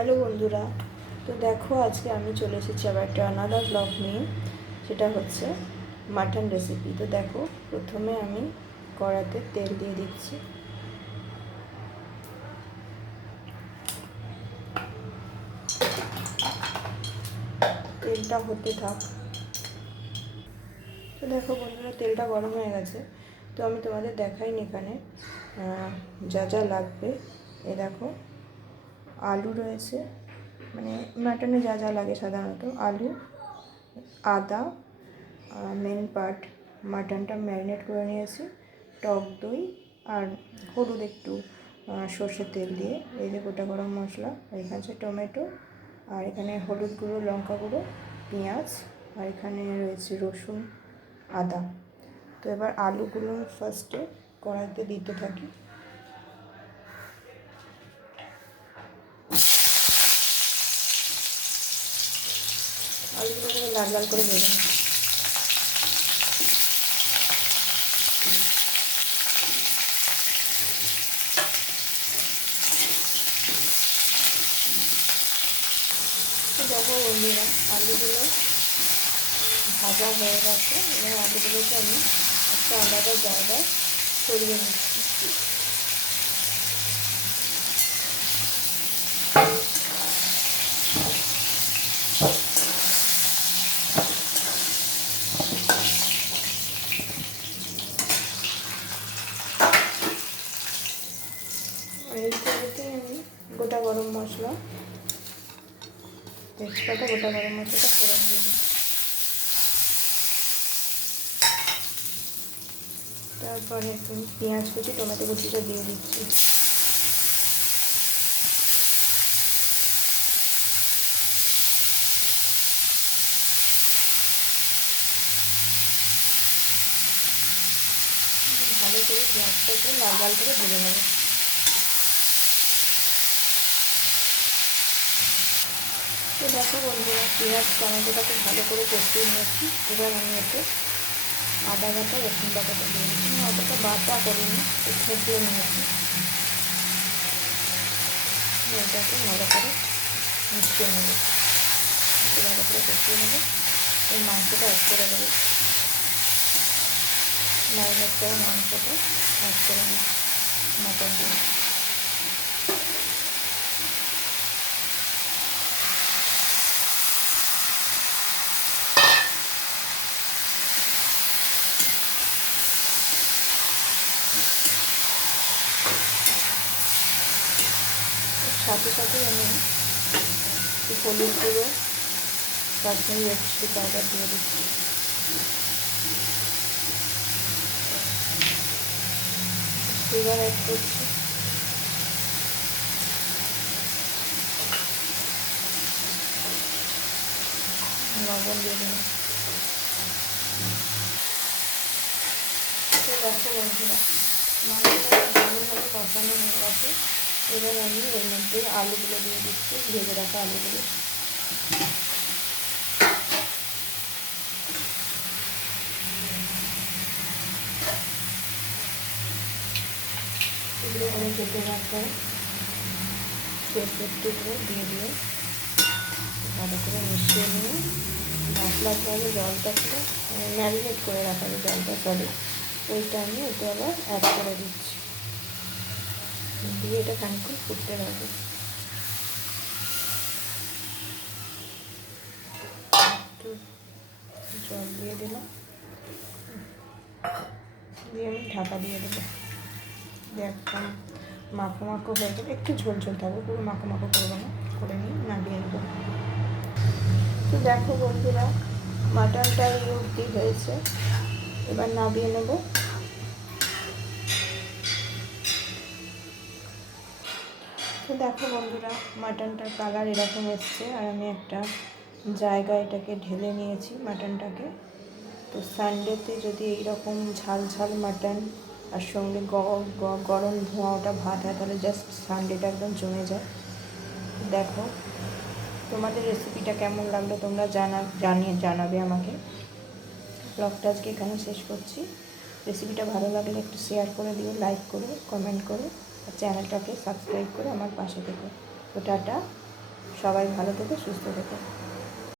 Hello বন্ধুরা, তো দেখো আজকে আমি চলে এসেছি আবার একটা আনাদার ব্লগ নিয়ে, সেটা হচ্ছে মাটন রেসিপি। তো দেখো, প্রথমে আমি কড়াতে তেল দিয়ে দিচ্ছি। তেলটা হতে থাক। তো দেখো বন্ধুরা, তেলটা গরম হয়ে গেছে। তো আমি তোমাদের দেখাইনি এখানে যা যা লাগবে। এ দেখো, আলু রয়েছে, মানে মাটনে যা যা লাগে সাধারণত আলু, আদা, মেন পার্ট মাটনটা ম্যারিনেট করে নিয়েছি, টক দই আর হলুদ একটু সর্ষের তেল দিয়ে, এই যে গোটা গরম মশলা, এখানে আছে টমেটো, আর এখানে হলুদ গুঁড়ো, লঙ্কা গুঁড়ো, পেঁয়াজ, আর এখানে রয়েছে রসুন, আদা। তো এবার আলুগুলো ফার্স্টে কড়াইতে দিতে থাকি। আলুগুলো লাল লাল করে ভেজে নিই। তো দেখো বন্ধুরা, আলুগুলো ভাজা হয়ে গেছে। এবং আলুগুলোকে আমি একটা আলাদা জায়গায় সরিয়ে নিচ্ছি। এই তেলেতেই আমি গোটা গরম মশলা, তেজপাতা, গোটা গরম মশলাটা ফোড়ন দিয়ে দিচ্ছি। তারপরে পেঁয়াজ কুচি, টমেটো কুচিটা দিয়ে দিচ্ছি। ভালো করে পেঁয়াজটাকে লাল লাল করে ভেজে নেব। তো দেখো বন্ধুরা, পেঁয়াজ টমেটোটাকে ভালো করে কষিয়ে নিয়েছি। এবার আমি এতে আদা বাটা, রসুন বাটাটা দিয়ে দিচ্ছি। আমি অতটা বাটা করিনি, ছেঁচে নিয়েছি। এটাকে ভালো করে মিশিয়ে নেব, ভালো করে কষিয়ে নেব। এই মাংসটা অ্যাড করে দেবো, ম্যারিনেট করা মাংসটা অ্যাড করে নিচ্ছি মাটন দিয়ে। সাথে সাথে আমি হলুদ গুঁড়ো, কাশ্মীরি রেড চিলি পাউডার দিয়ে দিচ্ছি। এবার অ্যাড করছি লবণ দিয়ে দিলাম। তো দেখো বন্ধুরা, মাংসটা ভালোভাবে কষানো হয়ে গেছে। এবার আমি এর মধ্যে আলুগুলো দিয়ে দিচ্ছি, ভেজে রাখা আলুগুলো। এগুলো আমি কেটে রাখা পেঁপের টুকরো দিয়ে ভালো করে মিশিয়ে নিয়ে মশলার পরে জলটা ছিল, ম্যারিনেট করে রাখা যে জলটা, ওইটা আমি ওটা আবার অ্যাড করে দিচ্ছি, দিয়ে এটা খানিকক্ষণ ফুটতে রাখবো। একটু জল দিয়ে দিলাম, দিয়ে আমি ঢাকা দিয়ে দেবো। দিয়ে একদম মাখো মাখো হয়ে গেলে, একটু ঝোল ঝোল থাকবে, পুরো মাখো মাখো করবো না, করে নিয়ে নামিয়ে নেবো। তো দেখো বন্ধুরা, মাটনটা এই অবধি হয়েছে। এবার নামিয়ে নেব। তো দেখো বন্ধুরা, মাটনটার কালার এরকম এসছে। আর আমি একটা জায়গায় এটাকে ঢেলে নিয়েছি মাটনটাকে। তো সানডেতে যদি এইরকম ঝাল ঝাল মাটন আর সঙ্গে গরম ধোঁয়াটা ভাত হয়, তাহলে জাস্ট সানডেটা একদম জমে যায়। দেখো, তোমাদের রেসিপিটা কেমন লাগলো তোমরা জানাবে আমাকে। ব্লগটা আজকে এখানে শেষ করছি। রেসিপিটা ভালো লাগলে একটু শেয়ার করে দিও, লাইক করো, কমেন্ট করো, আর চ্যানেলটাকে সাবস্ক্রাইব করে আমার পাশে থেকো। তো টাটা। সবাই ভালো থেকো, সুস্থ থেকো।